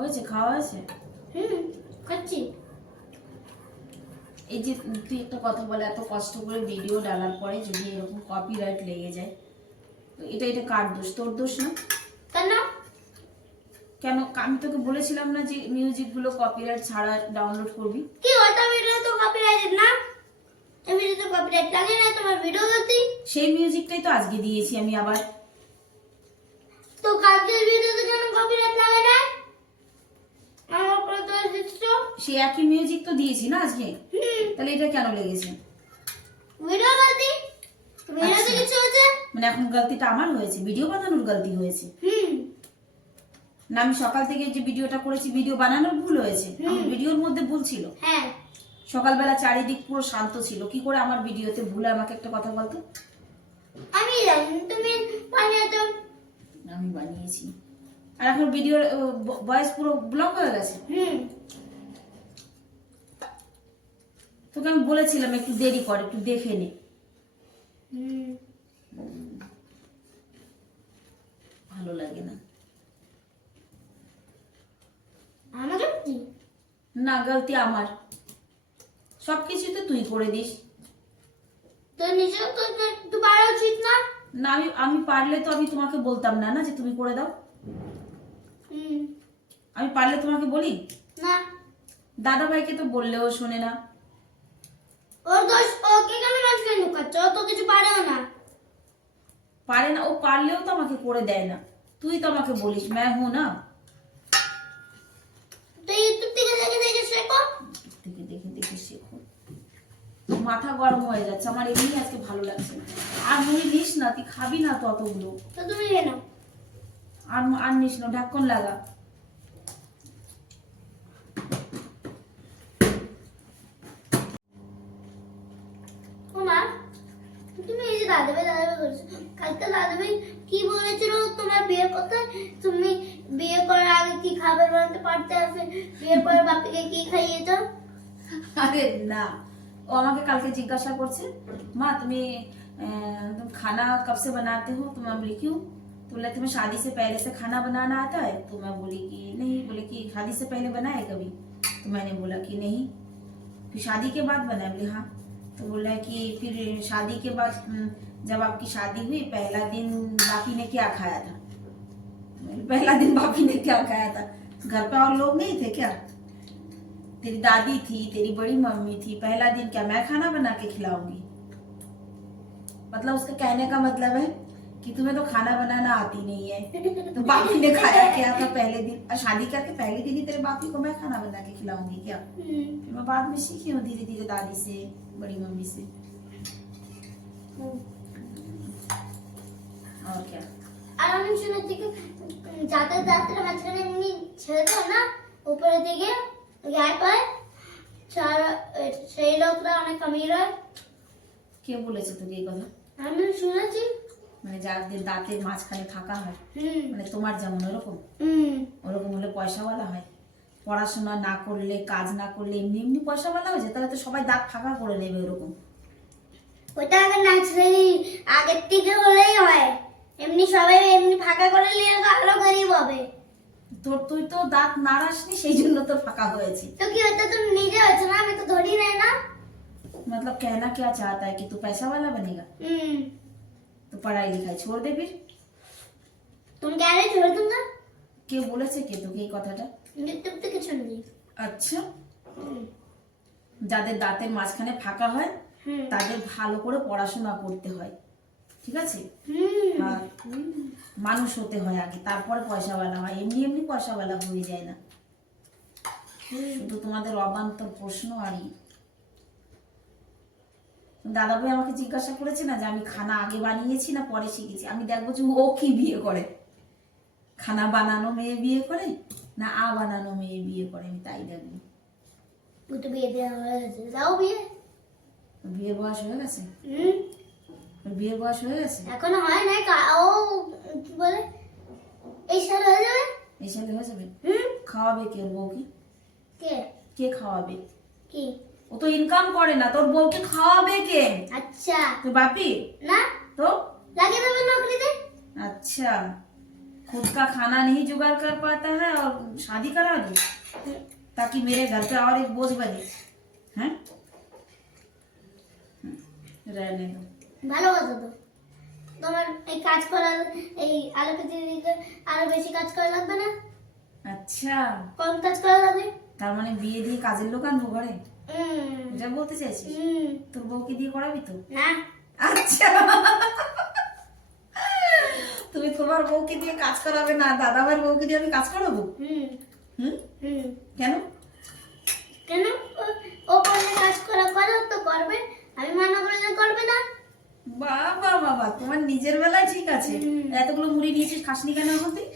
হয়েছে খাওয়া হয়েছে? হুম খাচ্ছি। এই যে তুই একটা কথা বলে এত কষ্ট করে ভিডিও ডালার পরে যদি এরকম কপিরাইট লেগে যায় তো এটা এটা কার দোষ? তোর দোষ না? কেন কেন? আমি তোকে বলেছিলাম না যে মিউজিকগুলো কপিরাইট ছাড়া ডাউনলোড করবি? কি ওটা ভিডিও তো কপিরাইট না এই ভিডিও তো কপি কপিরাইট লাগে না তোমার ভিডিও গতি সেই মিউজিকটাই তো আজকে দিয়েছি আমি আবার। তো কালকের ভিডিওতে কেন কপিরাইট লাগে না? দিচ্ছ সেই একই মিউজিক তো দিয়েছি না আজকে? তাহলে এটা কেন লেগেছে? আচ্ছা। মানে এখন গলতিটা আমার হয়েছে ভিডিও বানানোর গলতি হয়েছে। না আমি সকাল থেকে যে ভিডিওটা করেছি ভিডিও বানানোর ভুল হয়েছে। আমার ভিডিওর মধ্যে ভুল ছিল। হ্যাঁ। সকালবেলা চারিদিক পুরো শান্ত ছিল। কি করে আমার ভিডিওতে ভুল আমাকে একটা কথা বলতো? আমি জানি তুমি বানিয়ে আমি বানিয়েছি। আর এখন ভিডিওর ভয়েস পুরো ব্লক হয়ে গেছে। হুম। তোকে আমি বলেছিলাম একটু দেরি কর একটু দেখে নে। ভালো লাগে না। আমাকে কি? না গলতি আমার। সব কিছু তো তুই করে দিস। তো নিজে তো একটু পারা উচিত না? না আমি আমি পারলে তো আমি তোমাকে বলতাম না না যে তুমি করে দাও। আমি পারলে তোমাকে বলি? না। দাদা ভাইকে তো বললেও শোনে না। ওর দোষ ওকে কেন মাঝখানে ঢুকাচ্ছ ও তো কিছু পারেও না। পারে না ও পারলেও তো আমাকে করে দেয় না। তুই তো আমাকে বলিস ম্যাঁ হো না। তো ইউটিউব থেকে দেখে দেখে শেখো। থেকে দেখে দেখে শেখো। মাথা গরম হয়ে যাচ্ছে আমার এমনি আজকে ভালো লাগছে আর মুড়ি নিস না তুই খাবি না ততগুলো। তো তুমি নাও। আর আর নিস না ঢাক্কন লাগা। তুমি এই যে দাদা ভাই দাদা ভাই বলছো কালকে দাদা ভাই কি বলেছিল তোমার বিয়ের কথা তুমি বিয়ে করার আগে কি খাবার বানাতে পারতে আছে বিয়ের পরে বাপিকে কি খাইয়েছো अरे ना वो আমাকে কালকে জিজ্ঞাসা করছে মা তুমি अह, तुम खाना कब से बनाते हो तो मैं बोली क्यों तो बोला तुम्हें शादी से पहले से खाना बनाना आता है तो मैं बोली कि नहीं बोले कि शादी से पहले बनाए कभी तो मैंने बोला कि नहीं फिर शादी के बाद बनाए बोले हाँ तो बोला कि फिर शादी के बाद हम्म, जब आपकी शादी हुई पहला दिन बापी ने क्या खाया था? पहला दिन बापी ने क्या खाया था? घर पे और लोग नहीं थे क्या? तेरी दादी थी तेरी बड़ी मम्मी थी पहला दिन क्या मैं खाना बना के खिलाऊँगी? मतलब उसके कहने का मतलब है कि तुम्हें तो खाना बनाना आती नहीं है तो बापी ने खाया क्या था पहले दिन और शादी करके पहले दिन ही तेरे बापी को मैं खाना बना के खिलाऊंगी क्या হুম फिर मैं बाद में सीखी हूँ धीरे धीरे दादी से बड़ी मम्मी से হুম। और क्या আর আমি শুনেছি কি যাদের দাঁতের মাঝখানে এমনি ছেড়ে দাও না উপরের দিকে গায়ে পায় সারা- সেই লোকরা অনেক আমির হয় কে বলেছে তোকে এই কথা আমি শুনেছি মানে যাদের দাঁতের মাঝখানে থাকা হয় হুম মানে তোমার যেমন ওরকম হুম ওরকম হলে পয়সাওয়ালা হয় পড়াশোনা না করলে কাজ না করলে এমনি এমনি পয়সাওয়ালা হয়েছে তাহলে তো সবাই দাঁত ফাঁকা করে নেবে ওরকম ওটা আগে নাচলেই আগের থেকে হলেই হয় এমনি সবাই এমনি ফাঁকা করে নিয়ে আরো গরিব হবে তোর তুই তো দাঁত নাড়াসনি সেই জন্য তোর ফাঁকা হয়েছে তো কি ওটা তো নিজে হচ্ছে না আমি তো ধরি নাই না मतलब कहना क्या चाहता है कि तू पैसा वाला बनेगा হুম तो पढ़ाई लिखाई छोड़ दे फिर তুমি कह रहे छोड़ दूंगा কে বলেছে কে তোকে এই কথাটা यूट्यूब থেকে শুনলি আচ্ছা যাদের দাঁতের মাঝখানে ফাঁকা হয় হুম তাদের ভালো করে পড়াশোনা করতে হয় ঠিক আছে হুম আর মানুষ হতে হয় আগে তারপরে পয়সাওয়ালা হয় এমনি এমনি পয়সাওয়ালা হয়ে যায় না শুধু তোমাদের অবান্তর প্রশ্ন আরই দাদা ভাই আমাকে জিজ্ঞাসা করেছে না যে আমি খানা আগে বানিয়েছি না পরে শিখেছি? আমি দেখব যে ও কি বিয়ে করে। খানা বানানো মেয়ে বিয়ে করে না আ বানানো মেয়ে বিয়ে করে? আমি তাই দেখব। ও তো বিয়ে যাও বিয়ে। বিয়ের বয়স হয়ে গেছে? হুম। ওর বয়স হয়ে গেছে? এখনও হয় নাই কা- ও কি বলে? এই সাল হয়ে যাবে? এই সালে হয়ে যাবে? হুম। খাওয়াবে কে বউকে কে? কে খাওয়াবে? কি? ও তো ইনকাম করে না তোর বউকে খাওয়াবে কে আচ্ছা তোর বাপি না তো লাগিয়ে দেবে নকরিতে আচ্ছা खुद का खाना नहीं जुगाड़ कर पाता है और शादी करा दो ताकि मेरे घर पे और एक बोझ बने हैं रहने दो ভালো কথা তো তোমার এই কাজ করা এই আলু কেজি দিতে আরো বেশি কাজ করা লাগবে না আচ্ছা কম কাজ করা লাগবে তার মানে বিয়ে দিয়ে কাজের লোক আনবো ঘরে হুম এটা বলতে চাইছিস? হুম তোর বউকে দিয়ে করাবি তো? না আচ্ছা। তুমি তোমার বউকে দিয়ে কাজ করাবে না দাদা ভাইয়ের বউকে দিয়ে আমি কাজ করাবো? হুম? কেন? কেন? ও- বললে কাজ করা করো তো করবে। আমি মানা করলে করবে না। বাবা বাবা তোমার নিজের বেলায় ঠিক আছে। এতগুলো মুড়ি নিয়েছিস খাসনি কেন এখন তুই?